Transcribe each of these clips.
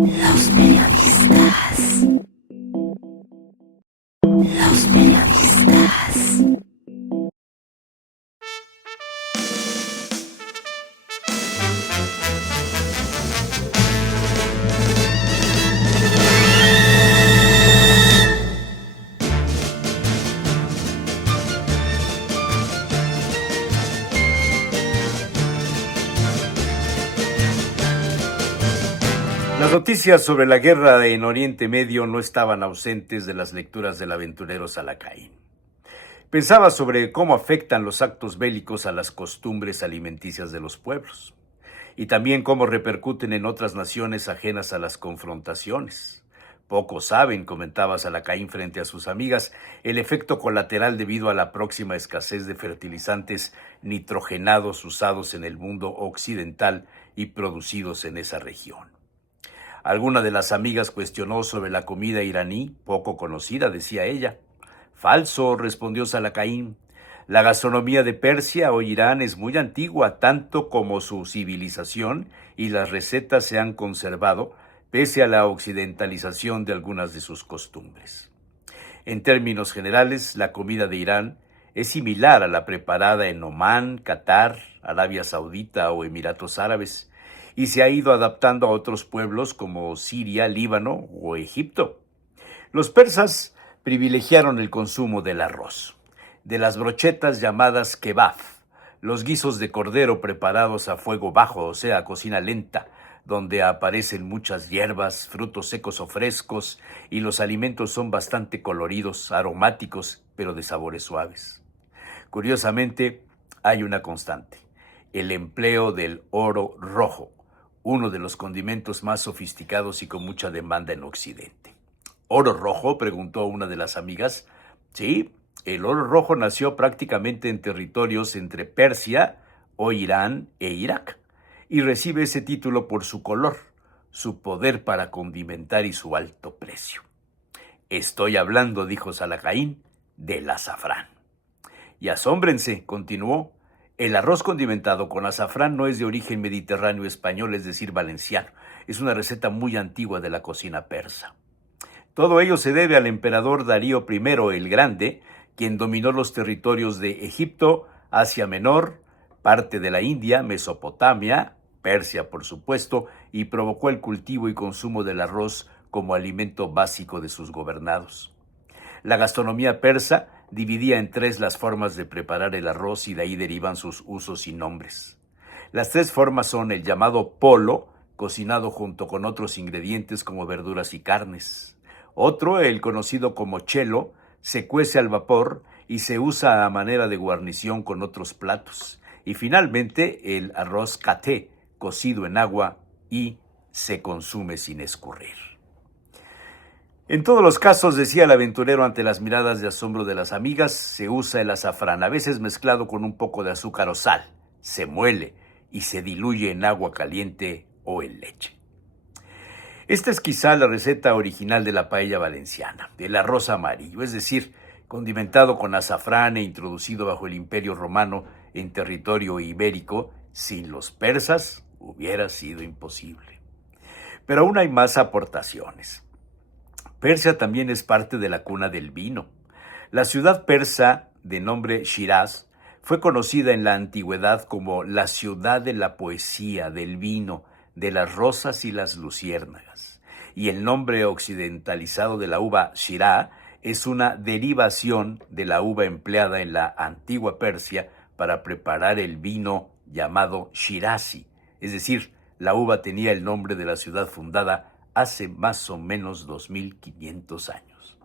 Los periodistas. Los periodistas. Las noticias sobre la guerra en Oriente Medio no estaban ausentes de las lecturas del aventurero Salacaín. Pensaba sobre cómo afectan los actos bélicos a las costumbres alimenticias de los pueblos, y también cómo repercuten en otras naciones ajenas a las confrontaciones. Pocos saben, comentaba Salacaín frente a sus amigas, el efecto colateral debido a la próxima escasez de fertilizantes nitrogenados usados en el mundo occidental y producidos en esa región. Alguna de las amigas cuestionó sobre la comida iraní, poco conocida, decía ella. Falso, respondió Salacaín. La gastronomía de Persia o Irán es muy antigua, tanto como su civilización, y las recetas se han conservado, pese a la occidentalización de algunas de sus costumbres. En términos generales, la comida de Irán es similar a la preparada en Omán, Qatar, Arabia Saudita o Emiratos Árabes, y se ha ido adaptando a otros pueblos como Siria, Líbano o Egipto. Los persas privilegiaron el consumo del arroz, de las brochetas llamadas kebab, los guisos de cordero preparados a fuego bajo, o sea, a cocina lenta, donde aparecen muchas hierbas, frutos secos o frescos, y los alimentos son bastante coloridos, aromáticos, pero de sabores suaves. Curiosamente, hay una constante: el empleo del oro rojo, uno de los condimentos más sofisticados y con mucha demanda en Occidente. ¿Oro rojo?, preguntó una de las amigas. Sí, el oro rojo nació prácticamente en territorios entre Persia o Irán e Irak, y recibe ese título por su color, su poder para condimentar y su alto precio. Estoy hablando, dijo Salacaín, del azafrán. Y asómbrense, continuó, el arroz condimentado con azafrán no es de origen mediterráneo español, es decir, valenciano. Es una receta muy antigua de la cocina persa. Todo ello se debe al emperador Darío I el Grande, quien dominó los territorios de Egipto, Asia Menor, parte de la India, Mesopotamia, Persia por supuesto, y provocó el cultivo y consumo del arroz como alimento básico de sus gobernados. La gastronomía persa dividía en tres las formas de preparar el arroz y de ahí derivan sus usos y nombres. Las tres formas son el llamado polo, cocinado junto con otros ingredientes como verduras y carnes. Otro, el conocido como chelo, se cuece al vapor y se usa a manera de guarnición con otros platos. Y finalmente el arroz caté, cocido en agua y se consume sin escurrir. En todos los casos, decía el aventurero ante las miradas de asombro de las amigas, se usa el azafrán, a veces mezclado con un poco de azúcar o sal, se muele y se diluye en agua caliente o en leche. Esta es quizá la receta original de la paella valenciana, el arroz amarillo, es decir, condimentado con azafrán e introducido bajo el Imperio Romano en territorio ibérico. Sin los persas hubiera sido imposible. Pero aún hay más aportaciones. Persia también es parte de la cuna del vino. La ciudad persa, de nombre Shiraz, fue conocida en la antigüedad como la ciudad de la poesía, del vino, de las rosas y las luciérnagas. Y el nombre occidentalizado de la uva Shirá es una derivación de la uva empleada en la antigua Persia para preparar el vino llamado Shirazi. Es decir, la uva tenía el nombre de la ciudad fundada hace más o menos 2500 años.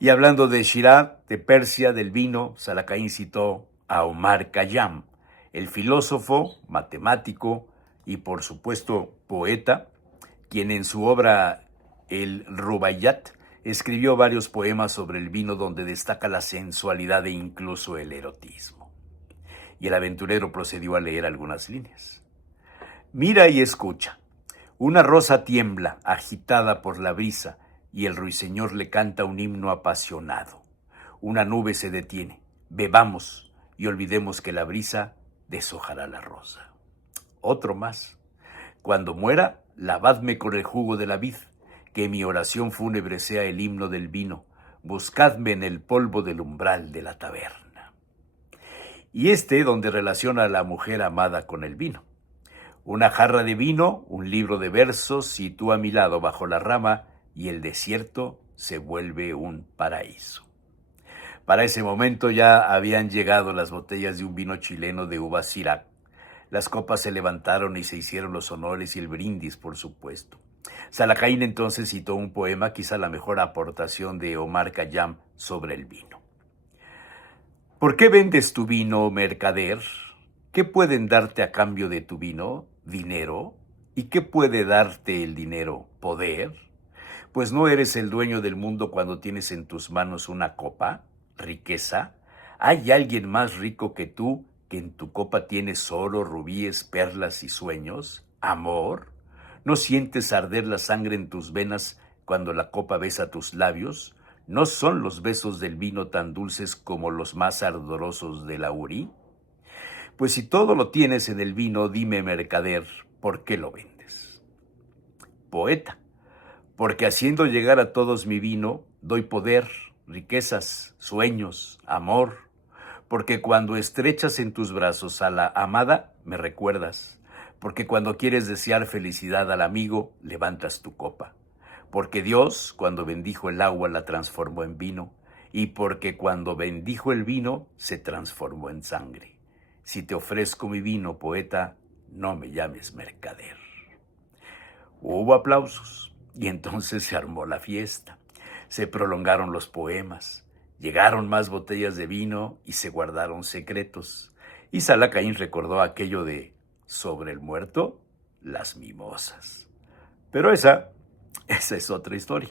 Y hablando de Shirá, de Persia, del vino, Salacaín citó a Omar Khayyam, el filósofo, matemático y por supuesto poeta, quien en su obra El Rubaiyat escribió varios poemas sobre el vino donde destaca la sensualidad e incluso el erotismo. Y el aventurero procedió a leer algunas líneas. Mira y escucha. Una rosa tiembla, agitada por la brisa, y el ruiseñor le canta un himno apasionado. Una nube se detiene. Bebamos y olvidemos que la brisa deshojará la rosa. Otro más. Cuando muera, lavadme con el jugo de la vid, que mi oración fúnebre sea el himno del vino, buscadme en el polvo del umbral de la taberna. Y donde relaciona a la mujer amada con el vino. Una jarra de vino, un libro de versos, y tú a mi lado bajo la rama, y el desierto se vuelve un paraíso. Para ese momento ya habían llegado las botellas de un vino chileno de uva Syrah. Las copas se levantaron y se hicieron los honores y el brindis, por supuesto. Salahkain entonces citó un poema, quizá la mejor aportación de Omar Khayyam sobre el vino. ¿Por qué vendes tu vino, mercader? ¿Qué pueden darte a cambio de tu vino? ¿Dinero? ¿Y qué puede darte el dinero? ¿Poder? Pues no eres el dueño del mundo cuando tienes en tus manos una copa, riqueza. ¿Hay alguien más rico que tú que en tu copa tienes oro, rubíes, perlas y sueños? ¿Amor? ¿No sientes arder la sangre en tus venas cuando la copa besa tus labios? ¿No son los besos del vino tan dulces como los más ardorosos de la hurí? Pues si todo lo tienes en el vino, dime, mercader, ¿por qué lo vendes? Poeta, porque haciendo llegar a todos mi vino, doy poder, riquezas, sueños, amor, porque cuando estrechas en tus brazos a la amada, me recuerdas, porque cuando quieres desear felicidad al amigo, levantas tu copa, porque Dios, cuando bendijo el agua, la transformó en vino, y porque cuando bendijo el vino, se transformó en sangre. Si te ofrezco mi vino, poeta, no me llames mercader. Hubo aplausos, y entonces se armó la fiesta. Se prolongaron los poemas, llegaron más botellas de vino y se guardaron secretos. Y Salahkain recordó aquello de sobre el muerto, las mimosas. Pero esa es otra historia.